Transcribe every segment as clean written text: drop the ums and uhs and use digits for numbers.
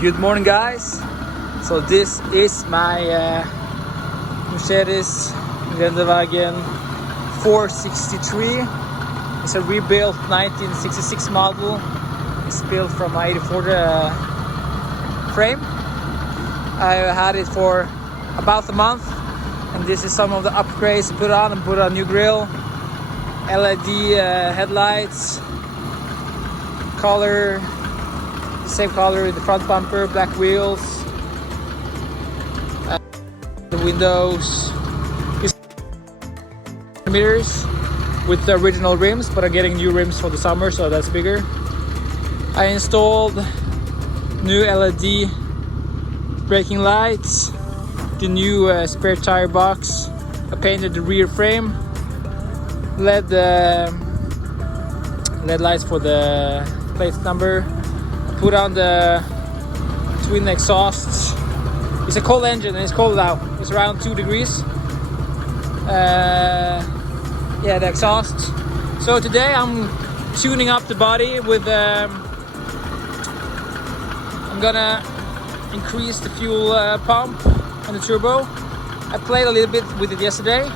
Good morning, guys. So this is my Mercedes Gelandwagen 463. It's a rebuilt 1966 model. It's built from my 84 frame. I had it for about a month, and this is some of the upgrades put on. And put a new grille, LED headlights, color, the same color, the front bumper, black wheels, the windows, meters with the original rims, but I'm getting new rims for the summer, so that's bigger. I installed new LED braking lights, the new spare tire box. I painted the rear frame, LED lights for the plate number. I put on the twin exhausts. It's a cold engine and it's cold out. It's around 2 degrees. Yeah, the exhaust. So today I'm tuning up the body with I'm gonna increase the fuel pump on the turbo. I played a little bit with it yesterday,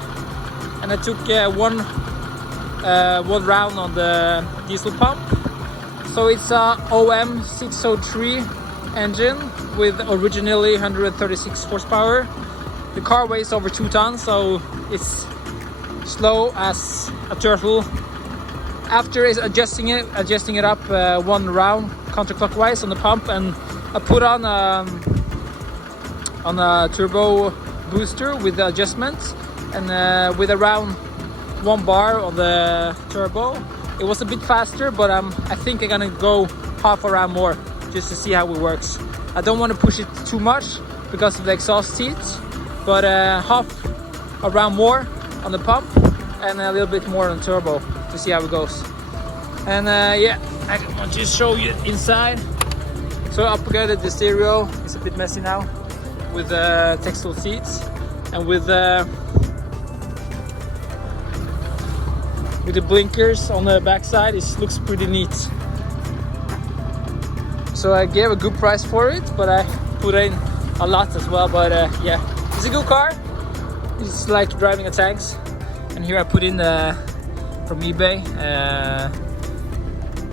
and I took one round on the diesel pump. So it's a OM 603 engine with originally 136 horsepower. The car weighs over 2 tons, so it's slow as a turtle. After adjusting it up one round counterclockwise on the pump, and I put on a turbo booster with the adjustments, and with around 1 bar on the turbo. It was a bit faster, but I think I'm gonna go half a round more just to see how it works. I don't want to push it too much because of the exhaust seats, but half a round more on the pump and a little bit more on turbo to see how it goes. And yeah, I want to show you inside. So I upgraded the stereo. It's a bit messy now with textile seats, and with the blinkers on the backside. It looks pretty neat. So I gave a good price for it, but I put in a lot as well. But yeah, it's a good car. It's like driving a tanks. And here I put in from eBay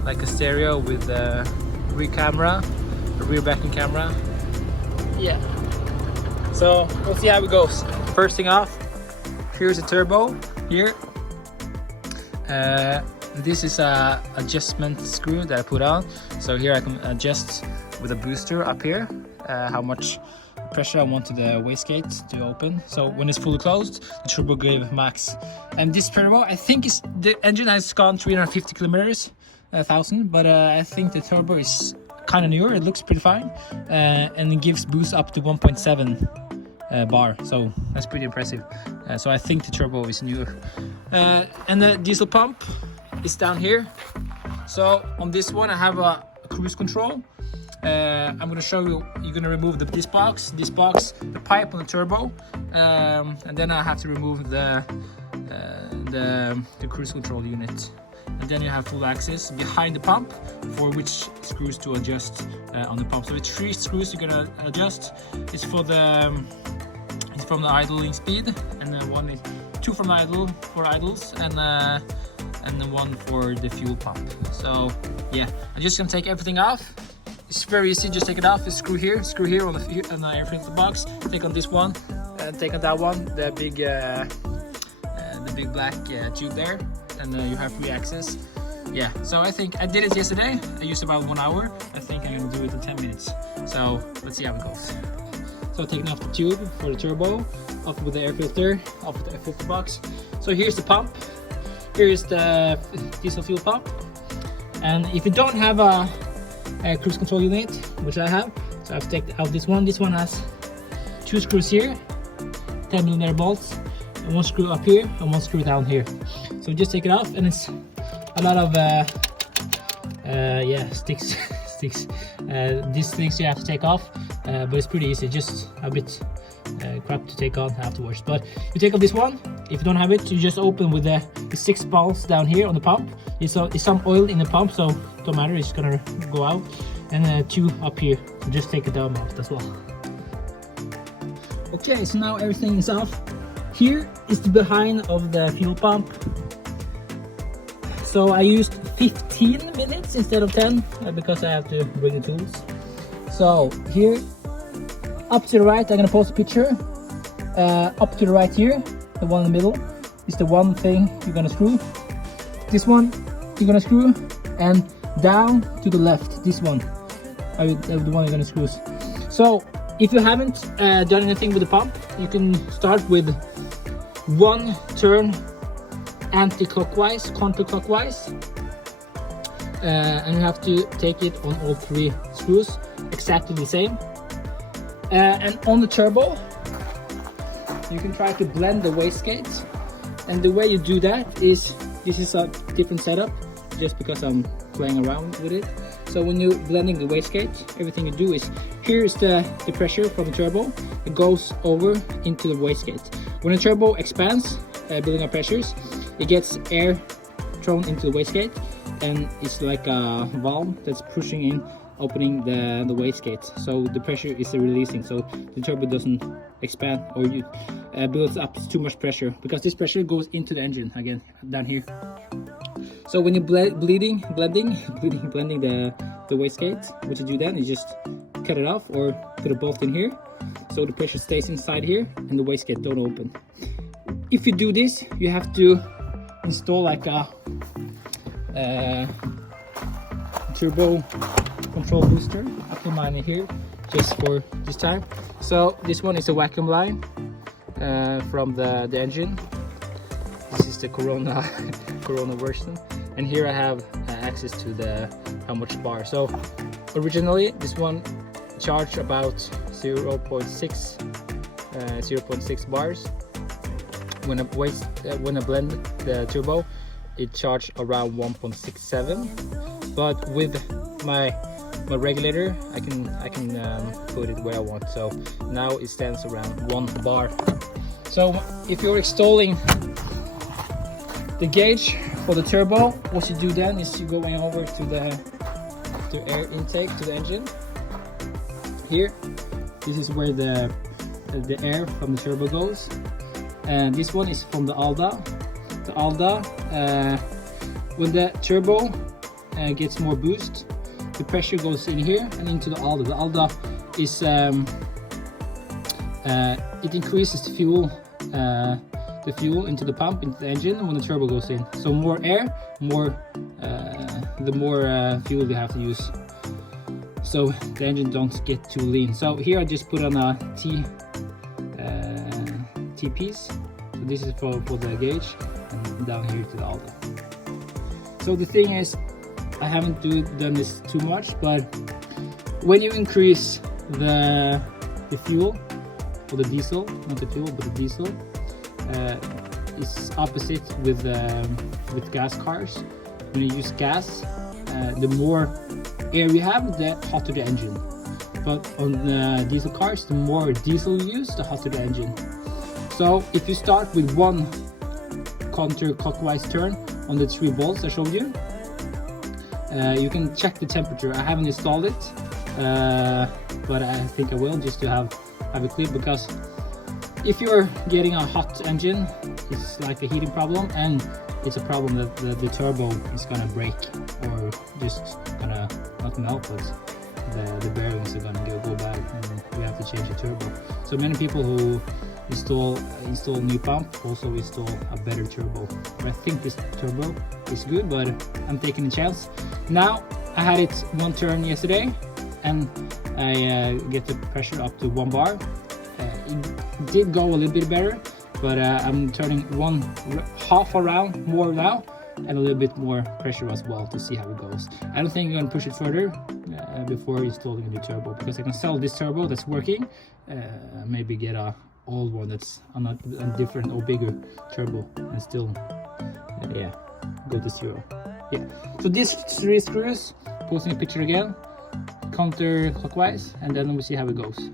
like a stereo with a rear camera, a rear backing camera. Yeah. So we'll see how it goes. First thing off, here's a turbo here. This is a adjustment screw that I put on. So here I can adjust with a booster up here how much pressure I want the wastegate to open. So when it's fully closed, the turbo gave max. And this turbo, I think the engine has gone 350 kilometers, 1,000, but I think the turbo is kind of newer. It looks pretty fine, and it gives boost up to 1.7 bar, so that's pretty impressive. So I think the turbo is newer, and the diesel pump is down here. So on this one I have a cruise control. I'm going to show you. You're going to remove this box, the pipe on the turbo, and then I have to remove the cruise control unit. And then you have full access behind the pump for which screws to adjust on the pump. So it's 3 screws you're gonna adjust. It's for from the idling speed, and then 2 from the idle for idles, and then 1 for the fuel pump. So yeah, I'm just gonna take everything off. It's very easy. Just take it off. Screw here on the air filter box. Take on this one, and take on that one. The big black tube there. And you have free access. Yeah, so I think I did it yesterday. I used about 1 hour. I think I'm gonna do it in 10 minutes. So let's see how it goes. So taking off the tube for the turbo, off with the air filter, off with the air filter box. So here's the pump. Here is the diesel fuel pump. And if you don't have a cruise control unit, which I have, so I have to take out this one. This one has 2 screws here, 10mm bolts, and 1 screw up here and 1 screw down here. So just take it off, and it's a lot of yeah, sticks. These things you have to take off, but it's pretty easy. Just a bit crap to take on afterwards. But you take off this one. If you don't have it, you just open with the 6 balls down here on the pump. It's some oil in the pump, so don't matter. It's gonna go out. and 2 up here. So just take a dome off as well. Okay, so now everything is off. Here is the behind of the fuel pump. So I used 15 minutes instead of 10 because I have to bring the tools. So here, up to the right, I'm gonna post a picture. Up to the right here, the one in the middle, is the one thing you're gonna screw. This one you're gonna screw, and down to the left, this one, the one you're gonna screw. So if you haven't done anything with the pump, you can start with 1 turn anti-clockwise, counterclockwise, and you have to take it on all 3 screws, exactly the same. And on the turbo, you can try to blend the wastegate, and the way you do that is, this is a different setup, just because I'm playing around with it. So when you're blending the wastegate, everything you do is, here's the pressure from the turbo, it goes over into the wastegate. When the turbo expands, building up pressures, it gets air thrown into the wastegate, and it's like a valve that's pushing in, opening the wastegate. So the pressure is releasing, so the turbo doesn't expand or you builds up too much pressure, because this pressure goes into the engine again down here. So when you're blending the wastegate, what you do then is just cut it off or put a bolt in here, so the pressure stays inside here and the wastegate don't open. If you do this, you have to install like a turbo control booster. I put mine in here just for this time. So this one is a vacuum line from the engine. This is the Corona version, and here I have access to the how much bar. So originally this one charged about 0.6 bars. When I blend the turbo, it charged around 1.67, but with my regulator, I can put it where I want. So now it stands around 1 bar. So if you're installing the gauge for the turbo, what you do then is you going over to the air intake to the engine. Here, this is where the air from the turbo goes, and this one is from the ALDA. The ALDA, when the turbo gets more boost, the pressure goes in here and into the ALDA. The ALDA is it increases the fuel into the pump, into the engine when the turbo goes in. So more air, the more fuel you have to use, so the engine don't get too lean. So here I just put on a T piece. So this is for the gauge, and down here to the ALDA. So the thing is, I haven't done this too much, but when you increase the fuel, or the diesel, not the fuel but the diesel, it's opposite with gas cars. When you use gas, the more air you have, the hotter the engine. But on diesel cars, the more diesel you use, the hotter the engine. So if you start with 1 counterclockwise turn on the 3 bolts I showed you, you can check the temperature. I haven't installed it, but I think I will, just to have it clear, because if you're getting a hot engine, it's like a heating problem, and it's a problem that the turbo is gonna break, or just gonna not melt, but the bearings are gonna go bad, and we have to change the turbo. So many people who install new pump also install a better turbo. But I think this turbo is good, but I'm taking a chance. Now I had it 1 turn yesterday, and I get the pressure up to 1 bar. It did go a little bit better, but I'm turning half a round more now, and a little bit more pressure as well, to see how it goes. I don't think I'm gonna push it further before installing a new turbo, because I can sell this turbo that's working, maybe get a old one that's on a different or bigger turbo, and still go to 0. So these 3 screws, posting a picture again, counterclockwise, and then we'll see how it goes.